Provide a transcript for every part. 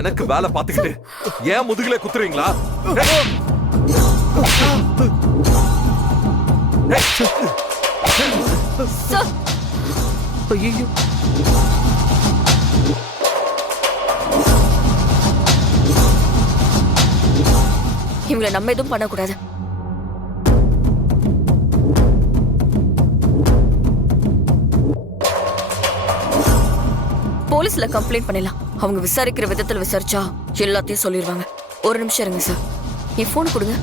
எனக்கு வேலை பார்த்துக்கிட்டு ஏன் முதுகுல குத்துறீங்களா? ஐயோ, இவங்களை நம்ம எதுவும் பண்ணக்கூடாது. போலீஸ்ல கம்ப்ளைண்ட் பண்ணலாம். அவங்க விசாரிக்கிற விதத்துல விசாரிச்சா எல்லாத்தையும் சொல்லிடுவாங்க. ஒரு நிமிஷம் இருங்க சார், என் போன் கொடுங்க.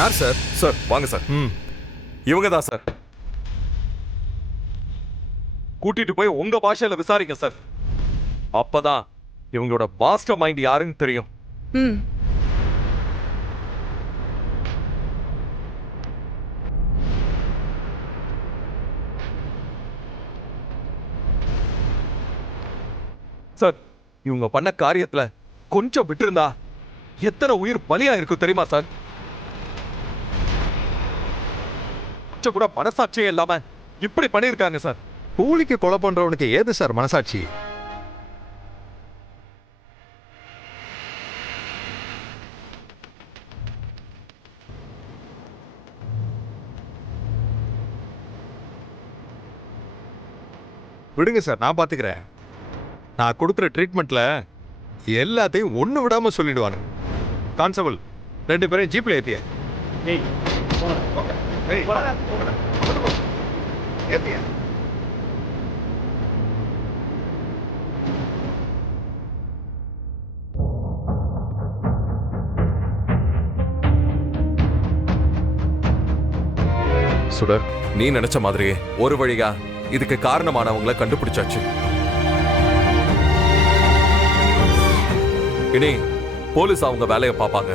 யார் சார்? சார் வாங்க சார். இவங்க தான் சார். கூட்டிட்டு போய் உங்க பாஷையில விசாரிங்க சார். அப்பதான் இவங்களோட மாஸ்டர் மைண்ட் யாருன்னு தெரியும். சார், இவங்க பண்ண காரியத்துல கொஞ்சம் விட்டுருந்தா எத்தனை உயிர் பலியா இருக்கும் தெரியுமா சார்? கொஞ்சம் கூட மனசாட்சியே இல்லாம இப்படி பண்ணிருக்காங்க சார். கூலிக்கு கொலை பண்றவனுக்கு ஏது சார் மனசாட்சி? விடுங்க சார், நான் பாத்துக்கிறேன். நான் கொடுக்குற ட்ரீட்மெண்ட்ல எல்லாத்தையும் ஒண்ணு விடாம சொல்லிடுவானு. கான்ஸ்டபிள், 2 பேரையும் ஜீப்ல ஏத்திய. சுடர், நீ நினைச்ச மாதிரியே ஒரு வழியா இதுக்கு காரணமானவங்களை கண்டுபிடிச்சாச்சு. இனி போலீஸ் அவங்க வேலையை பார்ப்பாங்க.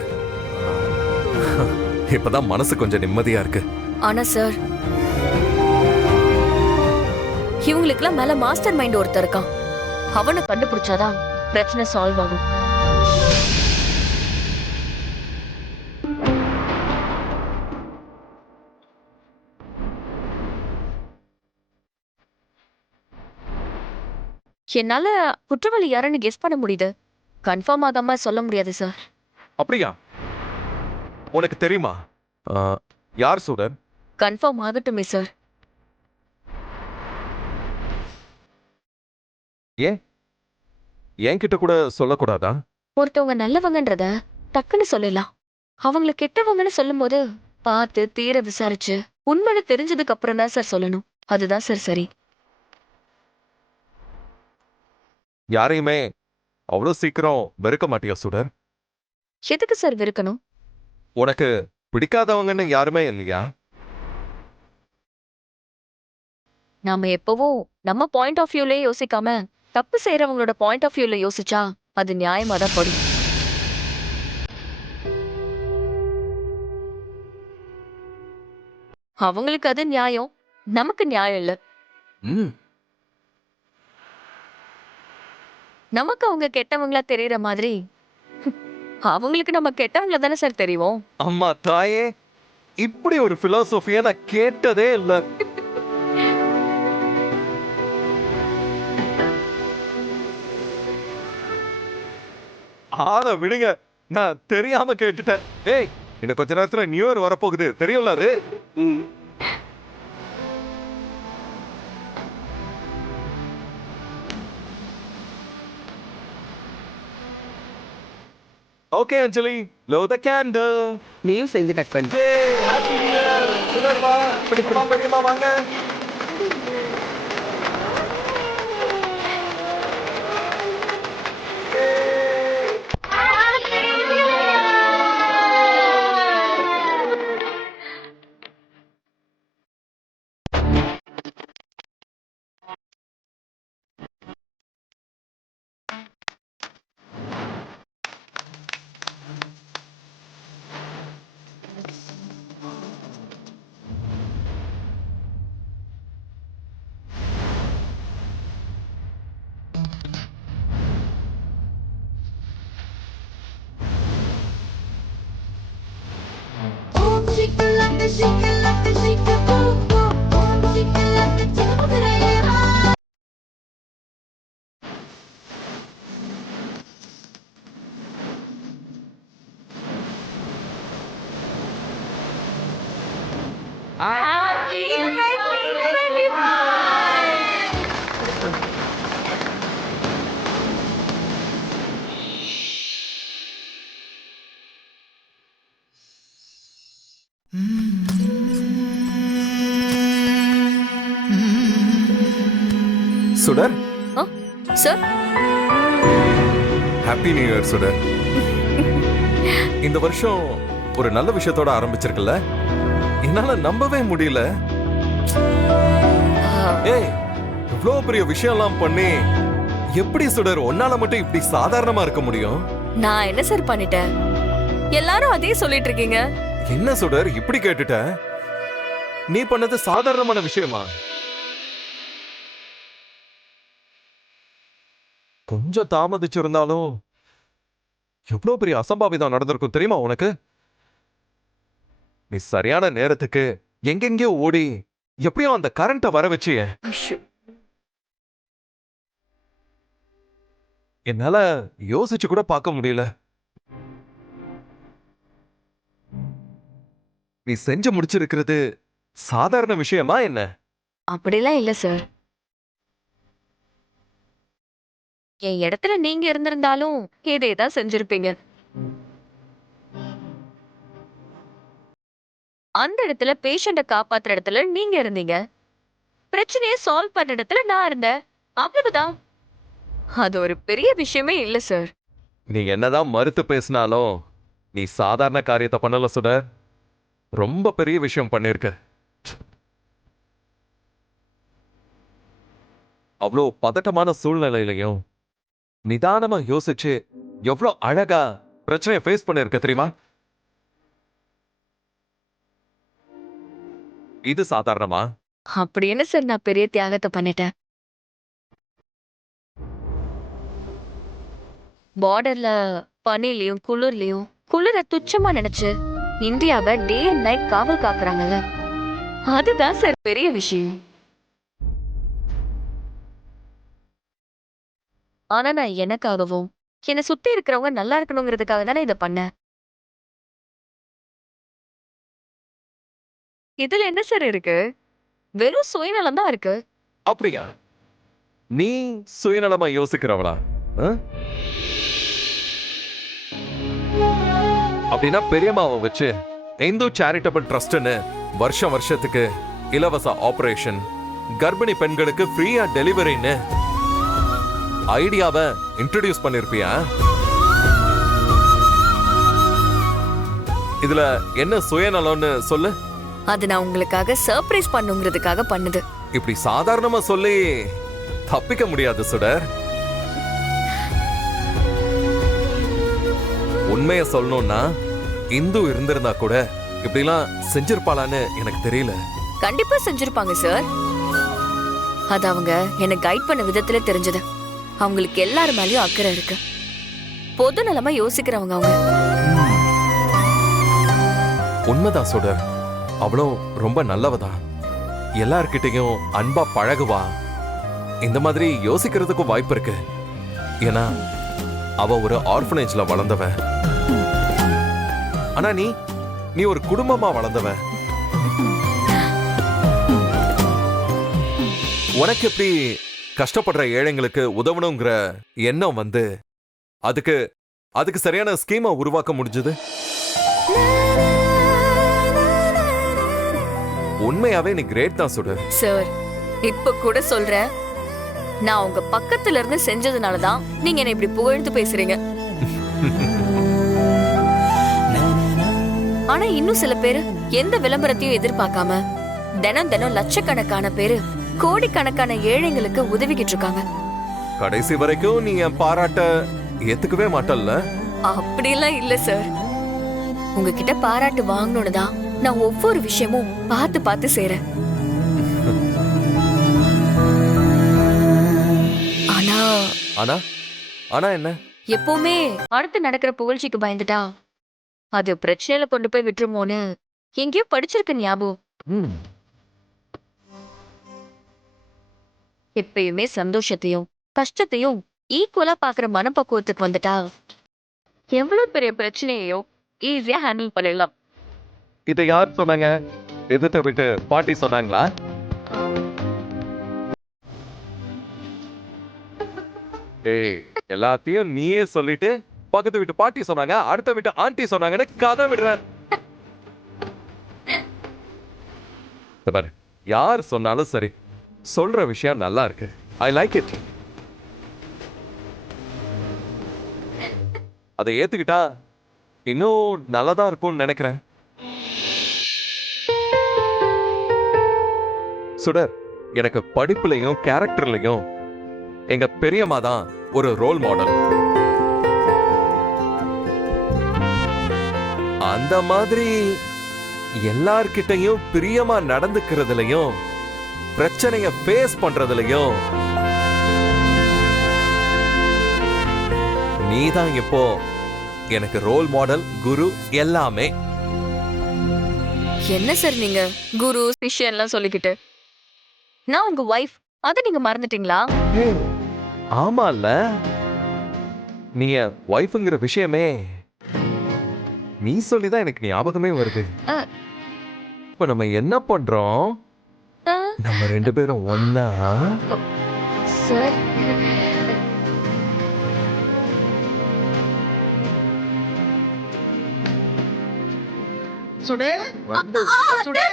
இப்பதான் மனசு கொஞ்சம் நிம்மதியா இருக்கு. ஆனா சார், இவங்களுக்குலாம் மேல மாஸ்டர் மைண்ட் ஒருத்தர் இருக்கான். அவனை கண்டுபிடிச்சாதான் பிரச்சனை சால்வ் ஆகும். என்னால குற்றவாளி யாருன்னு கெஸ் பண்ண முடியுது. கன்ஃபார்ம் ஆகாம சொல்ல முடியாது சார். அப்படியா? உனக்கு தெரியுமா யார் சுடர்? கன்ஃபார்ம் ஆகட்டுமே சார். ஏன் என்கிட்ட கூட சொல்லக்கூடாதா? ஒருத்தவங்க நல்லவங்கன்றத டக்குன்னு சொல்லலாம். அவங்கள கெட்டவங்கன்னு சொல்லும் போது பார்த்து தீர விசாரிச்சு உண்மைன்னு தெரிஞ்சதுக்கு அப்புறம் தான் சார் சொல்லணும். அதுதான் சார் சரி. யாரையுமே அவ்வளவு சீக்கிரம் வெறுக்க மாட்டியா சுடர்? எதுக்கு சார் வெறுக்கணும்? உனக்கு பிடிக்காதவங்கன்னு யாருமே இல்லையா? நாம எப்பவும் நம்ம பாயிண்ட் ஆஃப் வியூலயே யோசிக்காம தப்பு செய்யறவங்களோட பாயிண்ட் ஆஃப் வியூல யோசிச்சா அது நியாயமா தான் படும். அவங்களுக்கு அது நியாயம், நமக்கு நியாயம் இல்ல. நமக்கு அவங்க கெட்டவங்களா தெரியற மாதிரி அவங்களுக்கு நம்ம கெட்டவங்கள தானே சார் தெரியும். அம்மா தாயே, இப்படி ஒரு பிலாசபியை நான் கேட்டதே இல்லை. ஆத விடுங்க, நான் தெரியாம கேட்டுட்டேன். ஏய், இன்னும் கொஞ்ச நேரத்துல நியூ இயர் வரப்போகுது, தெரியும்ல அது? Okay Anjali, blow the candle. நீயும் சேர்ந்து கட் பண்ணு. Hey, happy new year. சுடர்மா, பெரியம்மா வாங்க. சுடர், சார், ஹாப்பி நியூ இயர் சுடர். இந்த வருஷம் ஒரு நல்ல விஷயத்தோட ஆரம்பிச்சிருக்குல்ல, என்னால நம்பவே முடியல. ஏய், இவ்ளோ பெரிய விஷயம்லாம் பண்ணி எப்படி சுடர் உன்னால மட்டும் இப்படி சாதாரணமா இருக்க முடியும்? நான் என்ன சார் பண்ணிட்டேன்? எல்லாரும் அதே சொல்லிட்டு இருக்கீங்க. என்ன சுடர் இப்படி கேட்டுட்ட? நீ பண்ணது சாதாரணமான விஷயமா? கொஞ்சம் தாமதிச்சிருந்தாலும் எவ்வளவு பெரிய அசம்பாவிதம் நடந்திருக்கும் தெரியுமா உனக்கு? நீ சரியான நேரத்துக்கு எங்கெங்கயோ ஓடி எப்படியோ அந்த கரண்ட வர வச்சிய. என்னால யோசிச்சு கூட பார்க்க முடியல. நீ செஞ்சு முடிச்சிருக்கிறது சாதாரண விஷயமா என்ன? அப்படிலாம் இல்ல சார். என் இடத்துல நீங்க இருந்திருந்தாலும் இதேதான் செஞ்சிருப்பீங்க. அந்த இடத்துல பேஷண்ட காப்பாத்துற இடத்துல நீங்க இருந்தீங்க. பிரச்சனையை சால்வ் பண்ற இடத்துல நான் இருந்தேன். அவ்வளவுதான். அது ஒரு பெரிய விஷயமே இல்ல சார். நீ என்னதான் மறுத்து பேசினாலும் நீ சாதாரண காரியத்தை பண்ணல சுடர். ரொம்ப பெரிய விஷயம் பண்ணிருக்க. அவ்வளோ பதட்டமான சூழ்நிலையிலையும் நிதானமா யோசிச்சு எவ்வளோ அழகா பிரச்சனையை ஃபேஸ் பண்ணிருக்க தெரியுமா? இது சாதாரணமா? அப்படி என்ன சார் நான் பெரிய தியாகத்தை பண்ணிட்டேன்? பார்டர்ல பனிலையும் குளிர்லயும் குளிர துச்சமா நினைச்சு இந்தியாவை டே அண்ட் நைட் காவல் காக்குறாங்கல்ல, அதுதான் சார் பெரிய விஷயம். ஆனா நான் எனக்காகவும் என்னை சுத்தி இருக்கிறவங்க நல்லா இருக்கணுங்கிறதுக்காக தானே இதை பண்ணேன். இதுல என்ன சார் இருக்கு? வெறும் சுயநலம் தான் இருக்கு. அப்படியா? நீ சுயநலமா யோசிக்கிறவளா? அப்படின்னா பெரியம்மாவை வச்சு இந்து சேரிட்டபிள் ட்ரஸ்ட்னு வருஷத்துக்கு இலவச ஆபரேஷன், கர்ப்பிணி பெண்களுக்கு ஃப்ரீயா டெலிவரின்னு ஐடியாவை இன்ட்ரோடியூஸ் பண்ணிருப்பியா? இதுல என்ன சுயநலம்னு சொல்லு. அது நான் உங்களுக்காக சர்ப்ரைஸ் பண்ணுங்கிறதுக்காக பண்ணுது. இப்படி சாதாரணமா சொல்லி தப்பிக்க முடியாது சுடர். உண்மைய சொல்லணும்னா இந்து இருந்திருந்தா கூட இப்படிலாம் செஞ்சிருப்பாளான்னு எனக்கு தெரியல. கண்டிப்பா செஞ்சிருப்பாங்க சார். அது அவங்க என்ன கைட் பண்ண விதத்துல தெரிஞ்சது. அவங்களுக்கு எல்லாரு மேலயும் அக்கறை இருக்கு. பொது நலமா யோசிக்கிறவங்க அவங்க. உண்மைதான் சுடர். அவளும் ரொம்ப நல்லவதான். எல்லார்கிட்டையும் அன்பா பழகுவா. இந்த மாதிரி யோசிக்கிறதுக்கும் வாய்ப்பு இருக்கு. ஏன்னா அவ ஒரு ஆர்ஃபனேஜ்ல வளர்ந்தவ. ஆனா நீ ஒரு குடும்பமா வளர்ந்தவ. உனக்கு எப்படி கஷ்டப்படுற ஏழைங்களுக்கு உதவணுங்கிற எண்ணம் வந்து அதுக்கு சரியான ஸ்கீமை உருவாக்க முடிஞ்சது? உண்மையாவே நீ கிரேட் தான் சுடர். சார், இப்ப கூட சொல்றேன், நான் உங்க பக்கத்துல இருந்து செஞ்சதுனாலதான் நீங்க என்ன இப்படி புகழ்ந்து பேசுறீங்க. ஆனா இன்னும் சில பேரு எந்த விளம்பரத்தையும் எதிர்பார்க்காம தினம் தினம் லட்சக்கணக்கான பேரு கோடிக்கணக்கான ஏழைங்களுக்கு உதவிக்கிட்டு இருக்காங்க. கடைசி வரைக்கும் நீ என் பாராட்ட ஏத்துக்கவே மாட்டல்ல? அப்படிலாம் இல்ல சார். உங்ககிட்ட பாராட்டு வாங்கணும்னு தான் நான் ஒவ்வொரு விஷயமும் பார்த்து பார்த்து செய்றேன். ஆனா ஆனா ஆனா என்ன? எப்பவுமே அடுத்து நடக்கிற புகழ்ச்சிக்கு பயந்துட்டா அது பிரச்சனையில கொண்டு போய் விட்டுருமோன்னு எங்கேயோ படிச்சிருக்க ஞாபகம். எப்பயுமே சந்தோஷத்தையும் கஷ்டத்தையும் ஈக்குவலா பாக்குற மனப்பக்குவத்துக்கு வந்துட்டா எவ்வளவு பெரிய பிரச்சனையோ ஈஸியா ஹேண்டில் பண்ணிடலாம். இதை யார் சொன்னாங்க? எதிர்த்த விட்டு பாட்டி சொன்னாங்களா? ஏய், எல்லாத்தையும் நீயே சொல்லிட்டு பக்கத்து வீட்டு பாட்டி சொன்னாங்க, அடுத்த வீட்டு ஆண்டி சொன்னாங்கன்னு கதை விடுற. இத பாரு, யார் சொன்னாலும் சரி, சொல்ற விஷயம் நல்லா இருக்கு. I like it. அதை ஏத்துக்கிட்டா இன்னும் நல்லதா இருக்கும்னு நினைக்கிறேன். சுடர், எனக்கு படிப்புலையும் கேரக்டர்லையும் எங்க பெரியம்மா தான் ஒரு ரோல் மாடல். அந்த மாதிரி எல்லார்கிட்டையும் பிரியமா நடந்துக்கிறதுலயும் பிரச்சனைய ஃபேஸ் பண்றதுலயும் நீதான் இப்போ எனக்கு ரோல் மாடல், குரு, எல்லாமே. என்ன சார் நீங்க குரு சிஷ்யன்லாம் சொல்லிக்கிட்டு? நான் உங்க வைஃப், அத நீங்க மறந்துட்டீங்களா? ஆமால, நீ வைஃப்ங்கிற விஷயமே நீ சொல்லிதான் எனக்கு ஞாபகமே வருது. இப்ப நம்ம என்ன பண்றோம்? நம்ம ரெண்டு பேரும் ஒன்னா சார், சுடே சுடே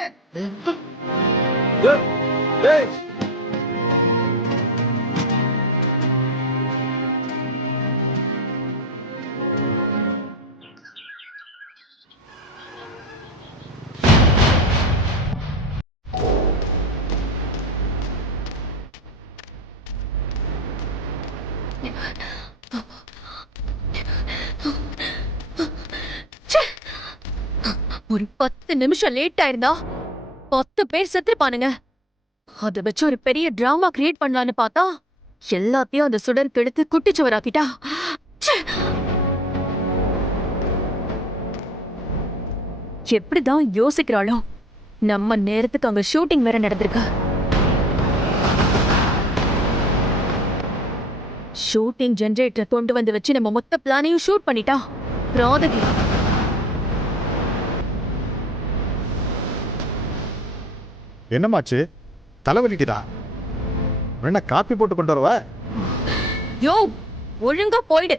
ஒரு 10 நிமிஷம் லேட் ஆயிருந்தா 10 பேர் செத்துருப்பானுங்க. அதை வச்சு ஒரு பெரிய டிராமா கிரியேட் பண்ணலான்னு பார்த்தா எல்லாத்தையும் அந்த சுடர் கெடுத்து குட்டிச்சுவராக்கிட்டா. எப்படிதான் யோசிக்கிறாளோ? நம்ம நேரத்துக்கு அங்க ஷூட்டிங் வேற நடந்திருக்கு. ஷூட்டிங் ஜெனரேட்டர் கொண்டு வந்து வச்சு நம்ம மொத்த பிளானையும் ஷூட் பண்ணிட்டா ராதகி. என்னமாச்சு? தலைவலிக்குதா? வேணா காப்பி போட்டு கொண்டு வரவா? யோ, ஒழுங்கா போயிடு.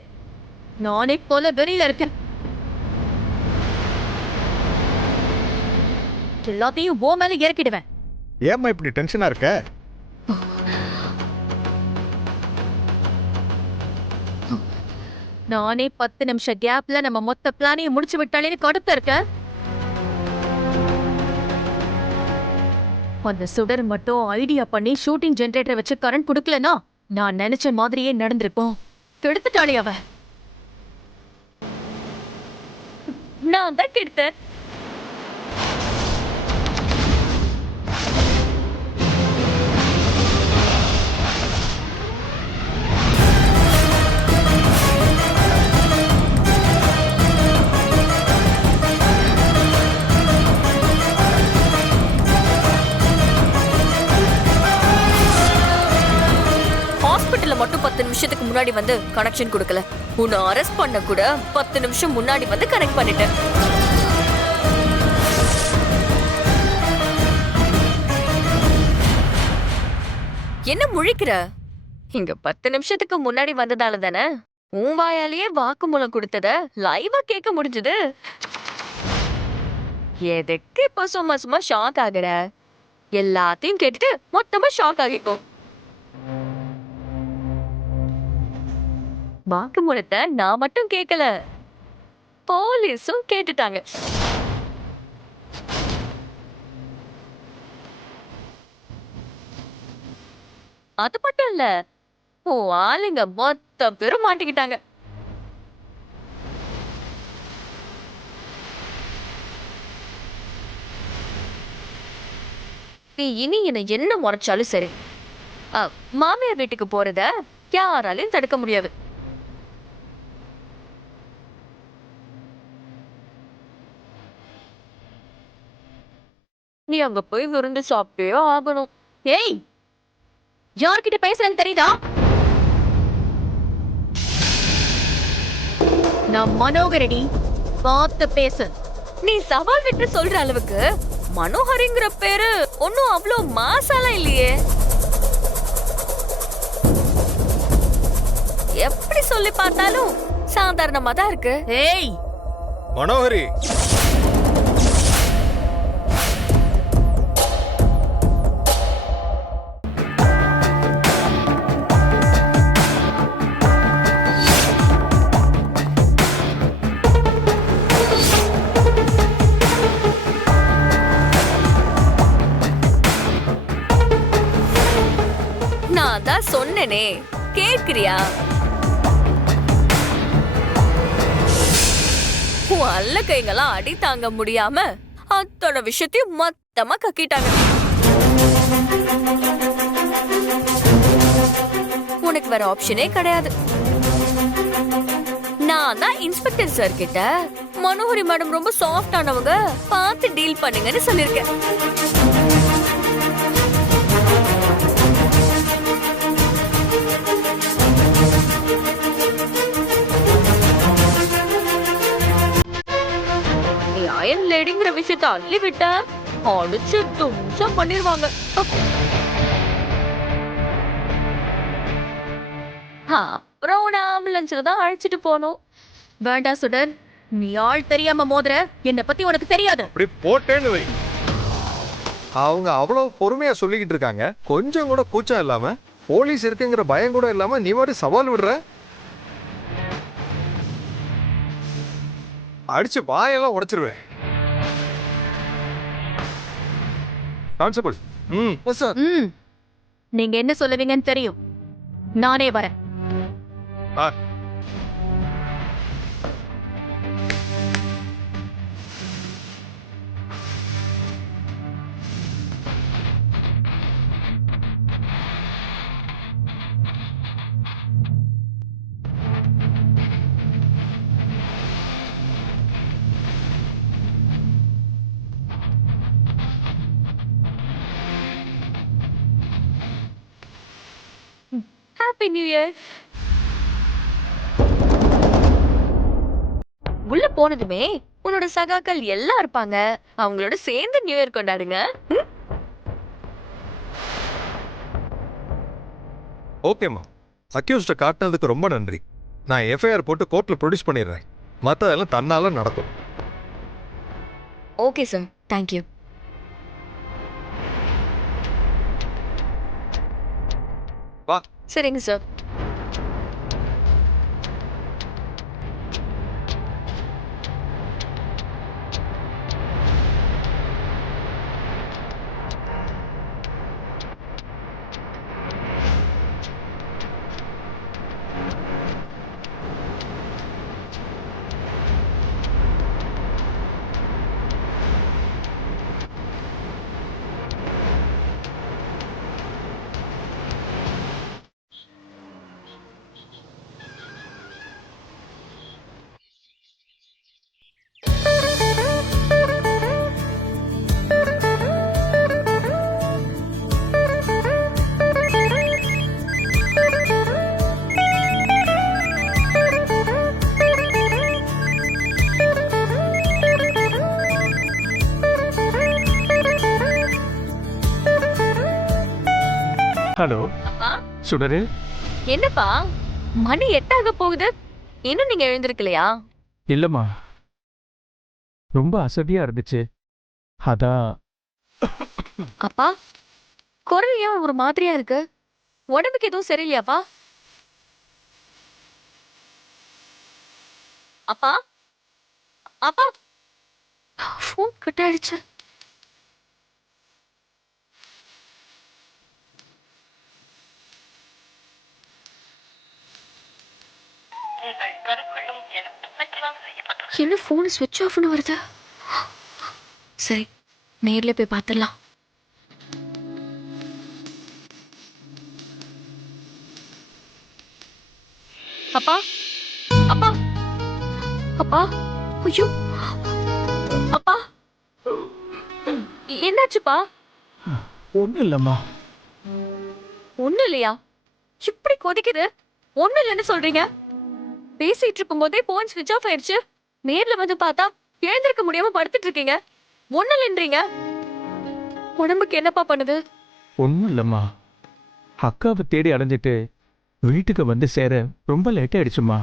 நானே போல வெளியில இருக்கேன். எல்லாத்தையும் ஓ மேல இறக்கிடுவேன். ஏம்மா இப்படி டென்ஷனா இருக்க? நானே 10 நிமிஷம் கேப்ல நம்ம மொத்த பிளானையும் முடிச்சு விட்டாலேன்னு கடுத்த இருக்க. அந்த சுடர் மட்டும் ஐடியா பண்ணி ஷூட்டிங் ஜெனரேட்டரை வச்சு கரண்ட் கொடுக்கலனா நான் நினைச்ச மாதிரியே நடந்திருப்போம். கெடுத்துட்டாளே அவ. நான் தான் கெடுத்தேன். மட்டும் 10 நிமிஷத்துக்கு முன்னாடி வந்து கனெக்ஷன் கொடுக்கல. உன்னை அரெஸ்ட் பண்ண கூட 10 நிமிஷம் முன்னாடி வந்து கனெக்ட் பண்ணிட்டேன். என்ன முழிக்கிற? இங்க 10 நிமிஷத்துக்கு முன்னாடி வந்ததால தானே உன் வாயாலேயே வாக்குமூலம் கொடுத்தத லைவா கேட்க முடிஞ்சது. எதுக்கு இப்ப சும்மா சும்மா ஷாக் ஆகுற? எல்லாத்தையும் கேட்டுட்டு மொத்தமா ஷாக் ஆகிப்போ. வாக்குமூலத்தை நான் மட்டும் கேட்கல, போலீஸும் கேட்டுட்டாங்க. அது மட்டும் இல்ல, உன் ஆளுங்க மொத்த பேரும் மாட்டிக்கிட்டாங்க. நீ இனி என்ன முறைச்சாலும் சரி, மாமியார் வீட்டுக்கு போறத யாராலையும் தடுக்க முடியாது. நீ அங்க போய் விருந்து சாப்பிட்டே ஆகணும். ஏய், யார்கிட்ட பேசுறேன்னு தெரியுதா? நான் மனோகரடி, பார்த்து பேசு. நீ சவால் விட்டு சொல்ற அளவுக்கு மனோஹரிங்கிற பேரு ஒன்னும் அவ்வளோ மாசாலாம் இல்லையே. எப்படி சொல்லி பார்த்தாலும் சாதாரணமா தான் இருக்கு. ஏய் மனோகரி, நான் தான் சொன்னேனே, கேக்குறியா? உன் அல்ல கைங்கெல்லாம் அடி தாங்க முடியாம அத்தோட விஷயத்தையும் மொத்தமா கக்கிட்டாங்க. உனக்கு வேற ஆப்ஷனே கிடையாது. நான் தான் இன்ஸ்பெக்டர் சார் கிட்ட மனோகரி மேடம் ரொம்ப சாஃப்ட் ஆனவங்க, பார்த்து டீல் பண்ணுங்கன்னு சொல்லிருக்கேன். அயன் லேடிங்கிற விஷயத்த அள்ளி விட்ட அடிச்சு தும்சம் பண்ணிருவாங்க. அப்புறம் உன்னை ஆம்புலன்ஸ்ல தான் அழைச்சிட்டு போனோம். வேண்டாம் சுடர், நீ ஆள் தெரியாம மோதுற. என்னை பத்தி உனக்கு தெரியாது. அப்படி போட்டேன்னு வை. அவங்க அவ்வளவு பொறுமையா சொல்லிக்கிட்டு இருக்காங்க, கொஞ்சம் கூட கூச்சம் இல்லாம, போலீஸ் இருக்குங்கிற பயம் கூட இல்லாம நீ மாதிரி சவால் விடுற. அடிச்சு வாயெல்லாம் உடைச்சிருவேன். Constable, sir. நீங்க என்ன சொல்லுவீங்கன்னு தெரியும். நானே வரேன். Happy new year. உள்ள போனதுமே உன்னோட சகாக்கள் எல்லாம் இருப்பாங்க, அவங்களோட சேர்ந்து நியூ இயர் கொண்டாடுங்க. ஓகேம்மா, அக்யூஸ்ட காட்டினதுக்கு ரொம்ப நன்றி. நான் எஃப்ஐஆர் போட்டு கோர்ட்ல ப்ரொடியூஸ் பண்ணிடுறேன். மற்றதெல்லாம் தன்னால நடக்கும். Okay sir, thank you. வா. சரிங்க சார். ஹலோ அப்பா சுடரு. என்னப்பா மணி 8 போகுது இன்னும் நீங்க எழுந்திருக்கலையா? இல்லம்மா, ரொம்ப அசதியா இருந்துச்சு, அதான். அப்பா குரல் ஏன் ஒரு மாதிரியா இருக்கு? உடம்புக்கு எதுவும் சரியில்லையாப்பா? அப்பா அப்பா ஃபோன் கட் ஆயிடுச்சு. என்ன ஃபோன் ஸ்விட்ச் ஆஃப்னு வருது? சரி, நேர்ல போய் பார்த்துடலாம். அப்பா அப்பா அப்பா ஐயோ அப்பா என்னாச்சுப்பா? ஒன்றும் இல்லைம்மா. ஒண்ணு இல்லையா? இப்படி கொதிக்குது. ஒண்ணு இல்லைன்னு சொல்றீங்க. பேசிட்டு இருக்கும் போதே போன் ஸ்விட்ச் ஆஃப் ஆயிடுச்சு. நேர்ல வந்து பார்த்தா எழுந்திருக்க முடியாம படுத்துட்டு இருக்கீங்க. ஒண்ணு இல்லைன்றீங்க. உடம்புக்கு என்னப்பா பண்ணுது? ஒன்றும் இல்லைம்மா, அக்காவை தேடி அலைஞ்சிட்டு வீட்டுக்கு வந்து சேர ரொம்ப லேட் ஆயிடுச்சுமா.